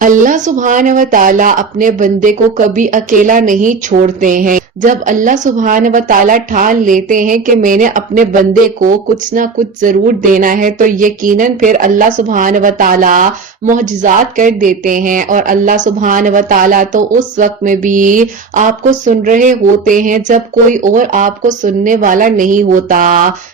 اللہ سبحانہ و تعالیٰ اپنے بندے کو کبھی اکیلا نہیں چھوڑتے ہیں۔ جب اللہ سبحانہ و تعالیٰ ٹھان لیتے ہیں کہ میں نے اپنے بندے کو کچھ نہ کچھ ضرور دینا ہے تو یقیناً پھر اللہ سبحانہ و تعالیٰ معجزات کر دیتے ہیں، اور اللہ سبحانہ و تعالیٰ تو اس وقت میں بھی آپ کو سن رہے ہوتے ہیں جب کوئی اور آپ کو سننے والا نہیں ہوتا۔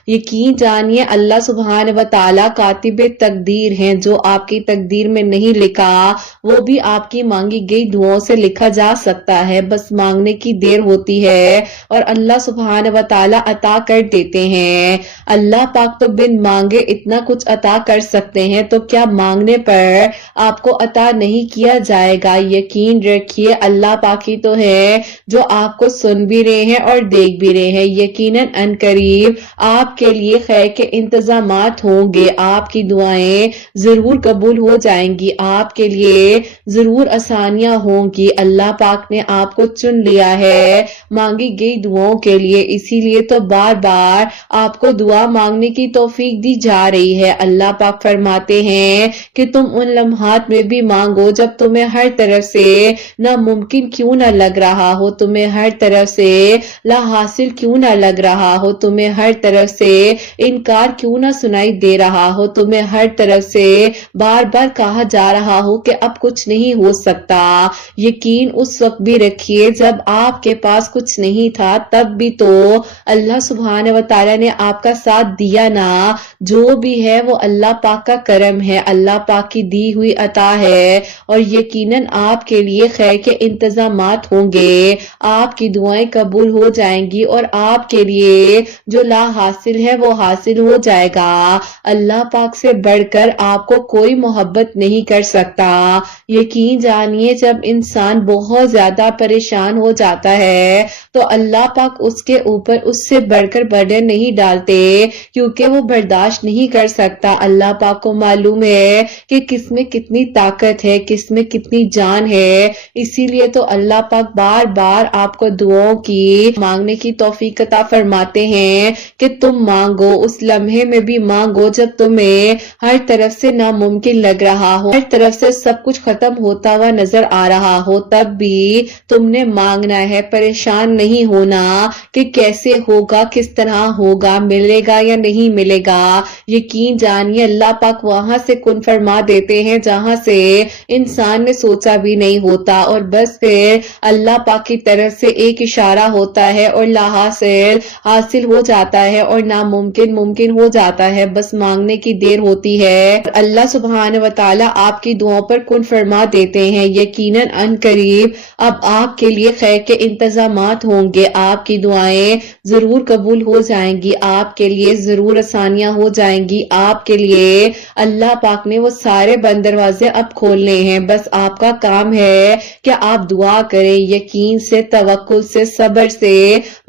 یقین جانیے اللہ سبحانہ و تعالیٰ کاتب تقدیر ہیں، جو آپ کی تقدیر میں نہیں لکھا وہ بھی آپ کی مانگی گئی دعاؤں سے لکھا جا سکتا ہے، بس مانگنے کی دیر ہوتی ہے اور اللہ سبحانہ و تعالیٰ عطا کر دیتے ہیں۔ اللہ پاک تو بن مانگے اتنا کچھ عطا کر سکتے ہیں، تو کیا مانگنے پر آپ کو عطا نہیں کیا جائے گا؟ یقین رکھیے اللہ پاک ہی تو ہے جو آپ کو سن بھی رہے ہیں اور دیکھ بھی رہے ہیں۔ یقیناً ان قریب آپ کے لیے خیر کے انتظامات ہوں گے، آپ کی دعائیں ضرور قبول ہو جائیں گی، آپ کے لیے ضرور آسانیاں ہوں گی۔ اللہ پاک نے آپ کو چن لیا ہے مانگی گئی دعاؤں کے لیے، اسی لیے تو بار بار آپ کو دعا مانگنے کی توفیق دی جا رہی ہے۔ اللہ پاک فرماتے ہیں کہ تم ان لمحات میں بھی مانگو جب تمہیں ہر طرف سے ناممکن کیوں نہ لگ رہا ہو، تمہیں ہر طرف سے لا حاصل کیوں نہ لگ رہا ہو، تمہیں ہر طرف سے انکار کیوں نہ سنائی دے رہا ہو، تمہیں ہر طرف سے بار بار کہا جا رہا ہو کہ اب کچھ نہیں ہو سکتا۔ یقین اس وقت بھی رکھیے جب آپ کے پاس کچھ نہیں تھا، تب بھی تو اللہ سبحانہ و تعالیٰ نے آپ کا ساتھ دیا نا۔ جو بھی ہے وہ اللہ پاک کا کرم ہے، اللہ پاک کی دی ہوئی عطا ہے، اور یقیناً آپ کے لیے خیر کے انتظامات ہوں گے، آپ کی دعائیں قبول ہو جائیں گی اور آپ کے لیے جو لا حاصل ہے وہ حاصل ہو جائے گا۔ اللہ پاک سے بڑھ کر آپ کو کوئی محبت نہیں کر سکتا۔ یقین جانیے جب انسان بہت زیادہ پریشان ہو جاتا ہے تو اللہ پاک اس کے اوپر اس سے بڑھ کر برڈن نہیں ڈالتے، کیونکہ وہ برداشت نہیں کر سکتا۔ اللہ پاک کو معلوم ہے کہ کس میں کتنی طاقت ہے، کس میں کتنی جان ہے، اسی لیے تو اللہ پاک بار بار آپ کو دعاؤں کی مانگنے کی توفیق عطا فرماتے ہیں کہ تم مانگو، اس لمحے میں بھی مانگو جب تمہیں ہر طرف سے ناممکن لگ رہا ہو، ہر طرف سے سب کچھ ختم ہوتا ہوا نظر آ رہا ہو، تب بھی تم نے مانگنا ہے، پریشان نہیں ہونا کہ کیسے ہوگا، کس طرح ہوگا، ملے گا یا نہیں ملے گا۔ یقین جانیے اللہ پاک وہاں سے کن فرما دیتے ہیں جہاں سے انسان نے سوچا بھی نہیں ہوتا، اور بس پھر اللہ پاک کی طرف سے ایک اشارہ ہوتا ہے اور لا حاصل حاصل ہو جاتا ہے اور ناممکن ممکن ہو جاتا ہے، بس مانگنے کی دیر ہوتی ہے۔ اللہ سبحانہ و تعالیٰ آپ کی دعاؤں پر کن فرما دیتے ہیں۔ یقیناً ان قریب اب آپ کے لیے خیر کے انتظامات ہوں گے، آپ کی دعائیں ضرور قبول ہو جائیں گی، آپ کے لیے ضرور آسانیاں ہو جائیں گی، آپ کے لیے اللہ پاک نے وہ سارے بند دروازے اب کھولنے ہیں، بس آپ کا کام ہے کہ آپ دعا کریں، یقین سے، توکل سے، صبر سے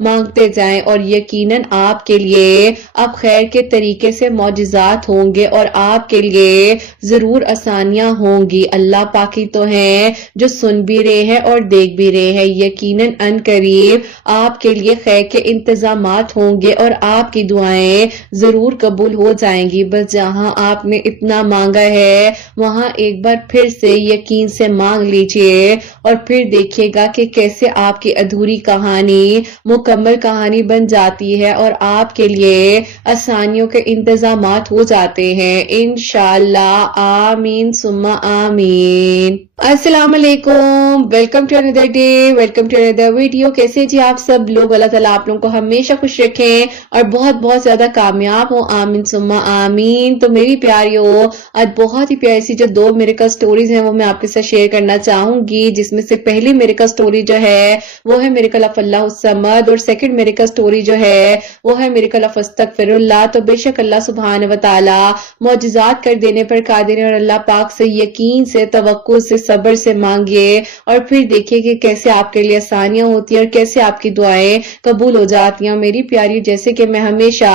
مانگتے جائیں، اور یقیناً آپ کے لیے اب خیر کے طریقے سے معجزات ہوں گے اور آپ کے لیے ضرور آسانیاں ہوں گی۔ اللہ پاک ہی تو ہیں جو سن بھی رہے ہیں اور دیکھ بھی رہے ہیں۔ یقیناً ان قریب آپ کے لیے خیر کے انتظامات ہوں گے اور آپ کی دعائیں ضرور قبول ہو جائیں گی، بس جہاں آپ نے اتنا مانگا ہے وہاں ایک بار پھر سے یقین سے مانگ لیجئے، اور پھر دیکھیے گا کہ کیسے آپ کی ادھوری کہانی مکمل کہانی بن جاتی ہے اور آپ کے لیے آسانیوں کے انتظامات ہو جاتے ہیں انشاءاللہ۔ آمین ثم آمین۔ السلام علیکم، welcome to another day, welcome to another video. کیسے جی آپ سب لوگ؟ اللہ تعالیٰ آپ لوگوں کو ہمیشہ خوش رکھیں اور بہت بہت زیادہ کامیاب ہوں، آمین ثم آمین۔ تو میری پیاریو، آج بہت ہی پیاری سی جو 2 میریکل سٹوریز ہیں وہ میں آپ کے ساتھ شیئر کرنا چاہوں گی، جس میں سے پہلی میریکل سٹوری جو ہے وہ ہے میریکل آف اللہ الصمد، اور سیکنڈ میریکل سٹوری جو ہے وہ ہے میریکل آف استغفر اللہ۔ تو بے شک اللہ سبحانہ و تعالیٰ معجزات کر دینے پر قادر ہے، اور اللہ پاک سے یقین سے، توکل سے، صبر سے مانگیے اور پھر دیکھیے کہ کیسے آپ کے لیے آسانیاں ہوتی ہیں اور کیسے آپ کی دعائیں قبول ہو جاتی ہیں۔ میری پیاری، جیسے کہ میں ہمیشہ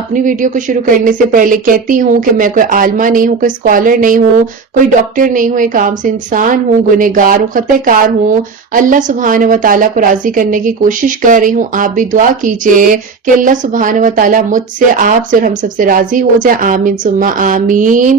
اپنی ویڈیو کو شروع کرنے سے پہلے کہتی ہوں کہ میں کوئی عالمہ نہیں ہوں، کوئی اسکالر نہیں ہوں، کوئی ڈاکٹر نہیں ہوں، ایک عام سے انسان ہوں، گنہگار ہوں، خطا کار ہوں، اللہ سبحانہ و تعالیٰ کو راضی کرنے کی کوشش کر رہی ہوں۔ آپ بھی دعا کیجئے کہ اللہ سبحانہ و تعالیٰ مجھ سے، آپ سے اور ہم سب سے راضی ہو جائے، آمین ثم آمین۔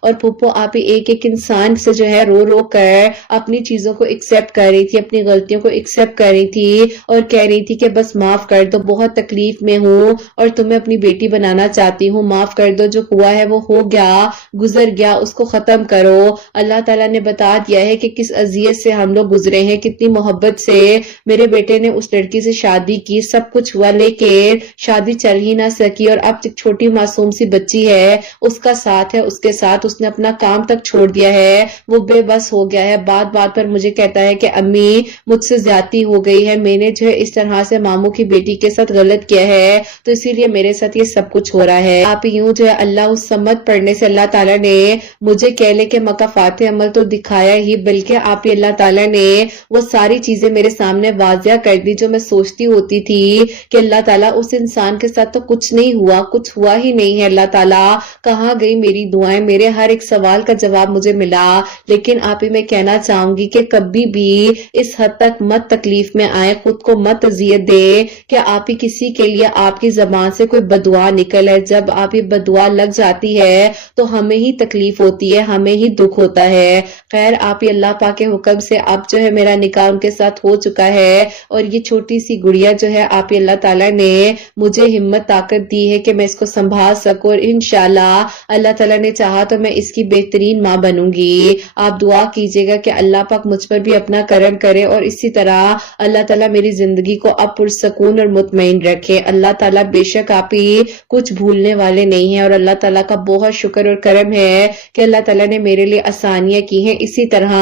اور پھپھو آپ ہی ایک انسان سے جو ہے رو رو کر اپنی چیزوں کو ایکسپٹ کر رہی تھی، اپنی غلطیوں کو ایکسپٹ کر رہی تھی اور کہہ رہی تھی کہ بس معاف کر دو، بہت تکلیف میں ہوں اور تمہیں اپنی بیٹی بنانا چاہتی ہوں، معاف کر دو، جو ہوا ہے وہ ہو گیا، گزر گیا، اس کو ختم کرو۔ اللہ تعالیٰ نے بتا دیا ہے کہ کس اذیت سے ہم لوگ گزرے ہیں، کتنی محبت سے میرے بیٹے نے اس لڑکی سے شادی کی، سب کچھ ہوا لیکن شادی چل ہی نہ سکی اور اب ایک چھوٹی معصوم سی بچی ہے، اس کا ساتھ ہے، اس کے ساتھ اس نے اپنا کام تک چھوڑ دیا ہے، وہ بے بس ہو گیا ہے، بات بات پر مجھے کہتا ہے کہ امی مجھ سے زیادتی ہو گئی ہے، میں نے جو ہے اس طرح سے ماموں کی بیٹی کے ساتھ غلط کیا ہے تو اسی لیے میرے ساتھ یہ سب کچھ ہو رہا ہے۔ آپ یوں جو ہے اللہ اس سمت پڑھنے سے اللہ تعالیٰ نے مجھے کہہ لے کہ مکافات عمل تو دکھایا ہی، بلکہ آپ ہی اللہ تعالیٰ نے وہ ساری چیزیں میرے سامنے واضح کر دی جو میں سوچتی ہوتی تھی کہ اللہ تعالیٰ اس انسان کے ساتھ تو کچھ نہیں ہوا، کچھ ہوا ہی نہیں ہے، اللہ تعالیٰ کہاں گئی میری دعائیں، میرے ہر ایک سوال کا جواب مجھے ملا۔ لیکن آپ ہی میں کہنا چاہوں گی کہ کبھی بھی اس حد تک مت تکلیف میں آئے، خود کو مت اذیت دے کہ آپ ہی کسی کے لیے آپ کی زبان سے کوئی بدعا نکل ہے، جب آپ ہی بدعا لگ جاتی ہے تو ہمیں ہی تکلیف ہوتی ہے، ہمیں ہی دکھ ہوتا ہے۔ خیر آپ ہی اللہ پاک کے حکم سے اب جو ہے میرا نکاح ان کے ساتھ ہو چکا ہے اور یہ چھوٹی سی گڑیا جو ہے آپ ہی اللہ تعالیٰ نے مجھے ہمت طاقت دی ہے کہ میں اس کو سنبھال سکوں اور انشاءاللہ اللہ تعالیٰ نے چاہا تو میں اس کی بہترین ماں بنوں گی۔ آپ دعا کیجئے گا کہ اللہ پاک مجھ پر بھی اپنا کرم کرے اور اسی طرح اللہ تعالیٰ میری زندگی کو اب پرسکون اور مطمئن رکھے۔ اللہ تعالیٰ بے شک آپ ہی کچھ بھولنے والے نہیں ہیں اور اللہ تعالیٰ کا بہت شکر اور کرم ہے کہ اللہ تعالیٰ نے میرے لیے آسانیاں کی ہیں، اسی طرح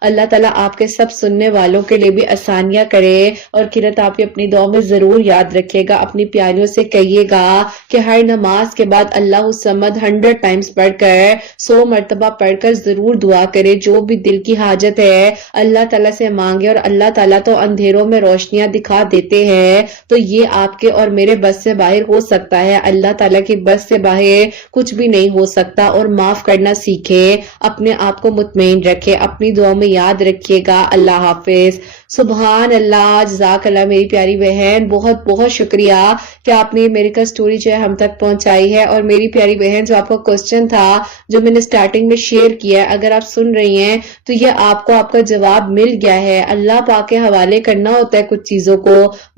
اللہ تعالیٰ آپ کے سب سننے والوں کے لیے بھی آسانیاں کرے اور قرت آپ اپنی دعا میں ضرور یاد رکھے گا، اپنی پیاریوں سے کہیے گا کہ ہر نماز کے بعد اللہ الصمد 100 ٹائمز پڑھ کر 100 مرتبہ پڑھ کر ضرور دعا کرے، جو بھی دل کی حاجت ہے اللہ تعالیٰ سے مانگے اور اللہ تعالیٰ تو اندھیروں میں روشنیاں دکھا دیتے ہیں، تو یہ آپ کے اور میرے بس سے باہر ہو سکتا ہے، اللہ تعالیٰ کی بس سے باہر کچھ بھی نہیں ہو سکتا۔ اور معاف کرنا سیکھے، اپنے آپ کو مطمئن رکھے، اپنی دعاؤں میں یاد رکھیے گا۔ اللہ حافظ۔ سبحان اللہ، جزاک اللہ میری پیاری بہن، بہت بہت شکریہ کہ آپ نے میری کا سٹوری جو ہے ہم تک پہنچائی ہے۔ اور میری پیاری بہن جو آپ کا کوسچن تھا جو میں نے سٹارٹنگ میں شیئر کیا ہے، اگر آپ سن رہی ہیں تو یہ آپ کو آپ کا جواب مل گیا ہے۔ اللہ پاک کے حوالے کرنا ہوتا ہے کچھ چیزوں کو،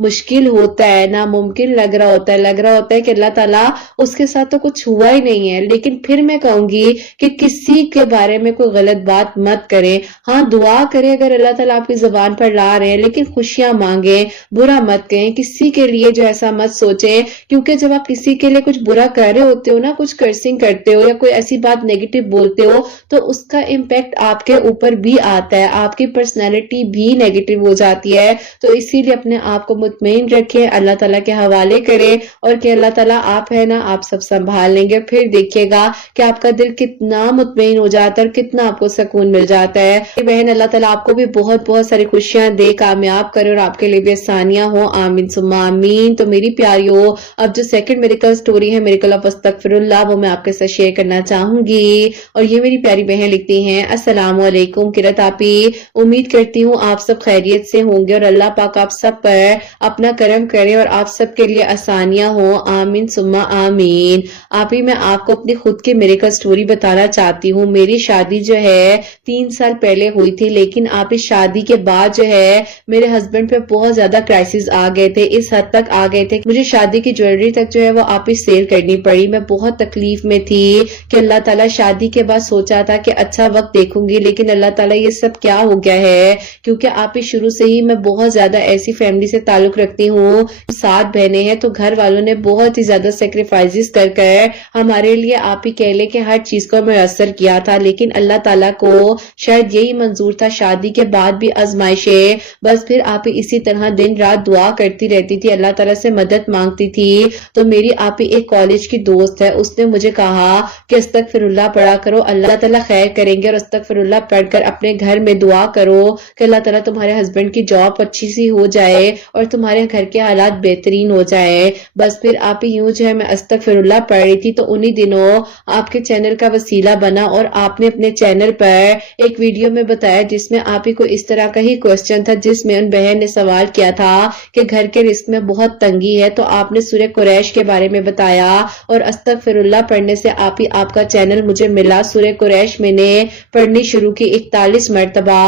مشکل ہوتا ہے، ناممکن لگ رہا ہوتا ہے کہ اللہ تعالیٰ اس کے ساتھ تو کچھ ہوا ہی نہیں ہے، لیکن پھر میں کہوں گی کہ کسی کے بارے میں کوئی غلط بات مت کریں، ہاں دعا کریں اگر اللہ تعالیٰ آپ کی زبان پر لا رہے ہیں، لیکن خوشیاں مانگیں، برا مت کہیں، کسی کے لیے جو ایسا مت سوچیں، کیونکہ جب آپ کسی کے لیے کچھ برا کر رہے ہوتے ہو نا، کچھ کرسنگ کرتے ہو یا کوئی ایسی بات نیگیٹو بولتے ہو تو اس کا امپیکٹ آپ کے اوپر بھی آتا ہے، آپ کی پرسنالٹی بھی نیگیٹو ہو جاتی ہے۔ تو اسی لیے اپنے آپ کو مطمئن رکھیں، اللہ تعالیٰ کے حوالے کریں اور کہ اللہ تعالیٰ آپ ہے نا، آپ سب سنبھال لیں گے، پھر دیکھیے گا کہ آپ کا دل کتنا مطمئن ہو جاتا ہے اور کتنا آپ کو سکون مل جاتا ہے۔ بہن اللہ تعالیٰ آپ کو بھی بہت بہت ساری خوشیاں دے، کامیاب کرے اور آپ کے لیے بھی آسانیاں ہوں، آمین ثم آمین۔ تو میری پیاریوں، اب جو سیکنڈ میریکل سٹوری ہے، میریکل آف استغفر اللہ، وہ میں آپ کے ساتھ شیئر کرنا چاہوں گی۔ اور یہ میری پیاری بہن لکھتی ہیں، السلام علیکم قرت آپی، امید کرتی ہوں آپ سب خیریت سے ہوں گے اور اللہ پاک آپ سب پر اپنا کرم کرے اور آپ سب کے لیے آسانیاں ہوں، آمین ثم آمین۔ آپ ہی میں آپ کو اپنی خود کی میریکل سٹوری بتانا چاہتی ہوں۔ میری شادی جو ہے 3 سال پہلے ہوئی تھی، لیکن آپ اس شادی کے بعد جو ہے میرے ہسبینڈ پہ بہت زیادہ کرائسس آ گئے تھے، اس حد تک آ گئے تھے مجھے شادی کی جویلری تک جو ہے وہ آپ ہی سیل کرنی پڑی۔ میں بہت تکلیف میں تھی کہ اللہ تعالیٰ، شادی کے بعد سوچا تھا کہ اچھا وقت دیکھوں گی، لیکن اللہ تعالیٰ یہ سب کیا ہو گیا ہے، کیونکہ آپ ہی شروع سے ہی میں بہت زیادہ ایسی فیملی سے تعلق رکھتی ہوں، 7 بہنیں ہیں، تو گھر والوں نے بہت ہی زیادہ سیکریفائسز کر کر ہمارے لیے آپ ہی کہہ لے کہ ہر چیز کو میسر کیا تھا، لیکن اللہ تعالیٰ کو شاید یہی منظور تھا شادی کے بعد بھی آزمائشیں، بس پھر آپ ہی اسی طرح دن رات دعا کرتی رہتی تھی، اللہ تعالیٰ سے مدد مانگتی تھی۔ تو میری آپ ہی ایک کالج کی دوست ہے، اس نے مجھے کہا کہ استغفر اللہ پڑھا کرو، اللہ تعالیٰ خیر کریں گے، اور استغفر اللہ پڑھ کر اپنے گھر میں دعا کرو کہ اللہ تعالیٰ تمہارے ہسبینڈ کی جاب اچھی سی ہو جائے اور تمہارے گھر کے حالات بہترین ہو جائے۔ بس پھر آپ ہی یوں جو ہے میں استغفر اللہ پڑھ رہی تھی، تو انہی دنوں آپ کے چینل کا وسیلہ بنا اور آپ نے اپنے چینل پر ایک ویڈیو میں بتایا جس میں آپ ہی کو اس طرح کا ہی کوسچن کوشچن تھا جس میں ان بہن نے سوال کیا تھا کہ گھر کے رزق میں بہت تنگی ہے، تو آپ نے سورہ قریش کے بارے میں بتایا اور استغفر اللہ پڑھنے سے آپ کا چینل مجھے ملا۔ سورہ قریش میں نے پڑھنی شروع کی 41 مرتبہ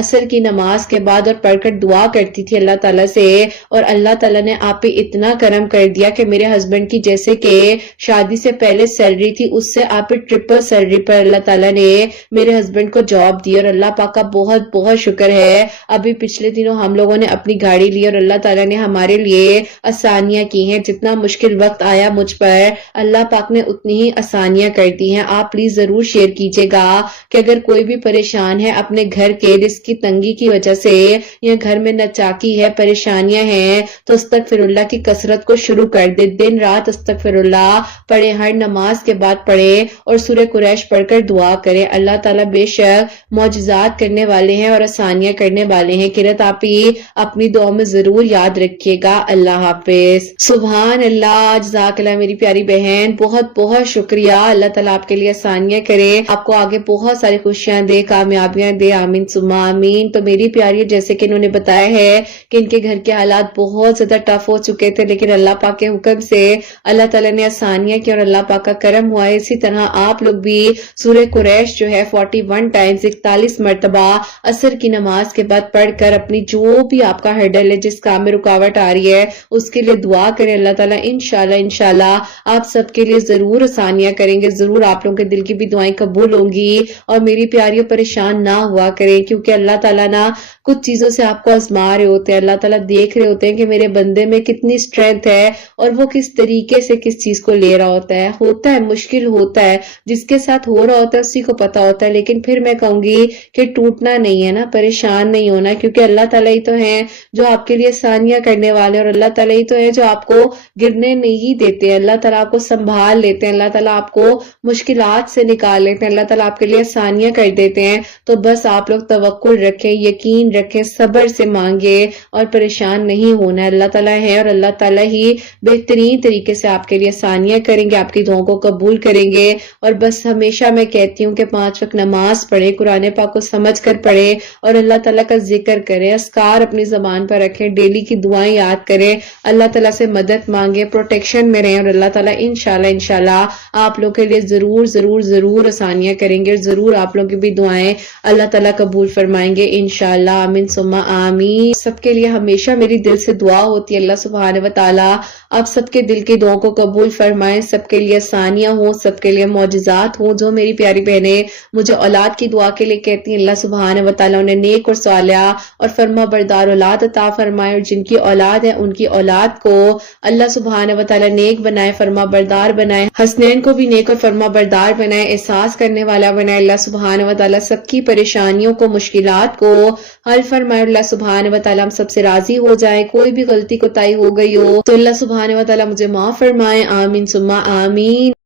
عصر کی نماز کے بعد اور پڑھ کر دعا کرتی تھی اللہ تعالیٰ سے، اور اللہ تعالیٰ نے آپ پہ اتنا کرم کر دیا کہ میرے ہسبینڈ کی جیسے کہ شادی سے پہلے سیلری تھی اس سے آپ پہ ٹرپل سیلری پر اللہ تعالیٰ نے میرے ہسبینڈ کو جاب دی، اور اللہ پاک کا بہت بہت شکر ہے۔ ابھی پچھلے دنوں ہم لوگوں نے اپنی گاڑی لی اور اللہ تعالیٰ نے ہمارے لیے آسانیاں کی ہیں۔ جتنا مشکل وقت آیا مجھ پر اللہ پاک نے اتنی ہی آسانیاں کر دی ہیں۔ آپ پلیز ضرور شیئر کیجئے گا کہ اگر کوئی بھی پریشان ہے اپنے گھر کے رزق کی تنگی کی وجہ سے یا گھر میں ناچاکی ہے، پریشانیاں ہیں، تو استغفر اللہ کی کثرت کو شروع کر دے۔ دن رات استغفر اللہ پڑھے، ہر نماز کے بعد پڑھے اور سورہ قریش پڑھ کر دعا کرے۔ اللہ تعالیٰ بے شک معجزات کرنے والے ہیں اور آسانیاں کرنے والے ہیں۔ قرت آپ ہی اپنی دعا میں ضرور یاد رکھیے گا۔ اللہ حافظ۔ سبحان اللہ، جزاک اللہ میری پیاری بہن، بہت بہت شکریہ۔ اللہ تعالیٰ آپ کے لیے آسانیاں کرے، آپ کو آگے بہت ساری خوشیاں دے، کامیابیاں دے، آمین ثم آمین۔ تو میری پیاری، جیسے کہ انہوں نے بتایا ہے کہ ان کے گھر کے حالات بہت زیادہ ٹف ہو چکے تھے، لیکن اللہ پاک کے حکم سے اللہ تعالیٰ نے آسانیاں کی اور اللہ پاک کا کرم ہوا ہے۔ اسی طرح آپ لوگ بھی سورہ قریش جو ہے 41 ٹائمز 41 مرتبہ عصر کی نماز کے بعد پڑھ کر اپنی جو بھی آپ کا ہرڈل ہے، جس کام میں رکاوٹ آ رہی ہے، اس کے لیے دعا کریں۔ اللہ تعالیٰ انشاءاللہ آپ سب کے لیے ضرور آسانیاں کریں گے، ضرور آپ لوگوں کے دل کی بھی دعائیں قبول ہوں گی۔ اور میری پیاریوں، پریشان نہ ہوا کریں، کیونکہ اللہ تعالیٰ نا کچھ چیزوں سے آپ کو آزما رہے ہوتے ہیں۔ اللہ تعالیٰ دیکھ رہے ہوتے ہیں کہ میرے بندے میں کتنی اسٹرینتھ ہے اور وہ کس طریقے سے کس چیز کو لے رہا ہوتا ہے مشکل ہوتا ہے، جس کے ساتھ ہو رہا ہوتا ہے اسی کو پتا ہوتا ہے۔ لیکن پھر میں کہوں گی کہ ٹوٹنا نہیں ہے نا، پریشان نہیں ہونا، کیونکہ اللہ تعالیٰ ہی تو ہیں جو آپ کے لیے آسانیاں کرنے والے، اور اللہ تعالیٰ ہی تو ہے جو آپ کو گرنے نہیں دیتے ہیں۔ اللہ تعالیٰ آپ کو سنبھال لیتے ہیں، اللہ تعالیٰ آپ کو مشکلات سے نکال لیتے ہیں، اللہ تعالیٰ آپ کے لیے آسانیاں کر دیتے ہیں۔ تو بس آپ لوگ توکل رکھیں، یقین رکھیں، صبر سے مانگے اور پریشان نہیں ہونا ہے۔ اللہ تعالیٰ ہے اور اللہ تعالیٰ ہی بہترین طریقے سے آپ کے لیے آسانیاں کریں گے، آپ کی دعاؤں کو قبول کریں گے۔ اور بس ہمیشہ میں کہتی ہوں کہ 5 وقت نماز پڑھیں، قرآن پاک کو سمجھ کر پڑھیں اور اللہ تعالیٰ کا ذکر کریں، اذکار اپنی زبان پر رکھیں، ڈیلی کی دعائیں یاد کریں، اللہ تعالیٰ سے مدد مانگیں، پروٹیکشن میں رہیں، اور اللہ تعالیٰ انشاءاللہ آپ لوگ کے لیے ضرور آسانیاں کریں گے، اور ضرور آپ لوگوں کی بھی دعائیں اللہ تعالیٰ قبول فرمائیں گے انشاءاللہ، آمین ثم آمین۔ سب کے لیے ہمیشہ میری دل سے دعا ہوتی ہے اللہ سبحانہ و تعالیٰ آپ سب کے دل کی دعاؤں کو قبول فرمائیں، سب کے لیے آسانیاں ہوں، سب کے لیے معجزات ہوں۔ جو میری پیاری بہنیں مجھے اولاد کی دعا کے لیے کہتی ہیں، اللہ سبحانہ و تعالیٰ انہیں نیک اور صالحہ اور فرما بردار اولاد عطا فرمائے، اور جن کی اولاد ہے ان کی اولاد کو اللہ سبحانہ و تعالیٰ نیک بنائے، فرما بردار بنائے، حسنین کو بھی نیک اور فرما بردار بنائے، احساس کرنے والا بنائے۔ اللہ سبحانہ و تعالیٰ سب کی پریشانیوں کو، مشکلات کو حل فرمائے، اللہ سبحانہ و تعالیٰ ہم سب سے راضی ہو جائے۔ کوئی بھی غلطی کوتاہی ہو گئی ہو تو اللہ سبحانہ و تعالیٰ مجھے معاف فرمائے، آمین ثم آمین۔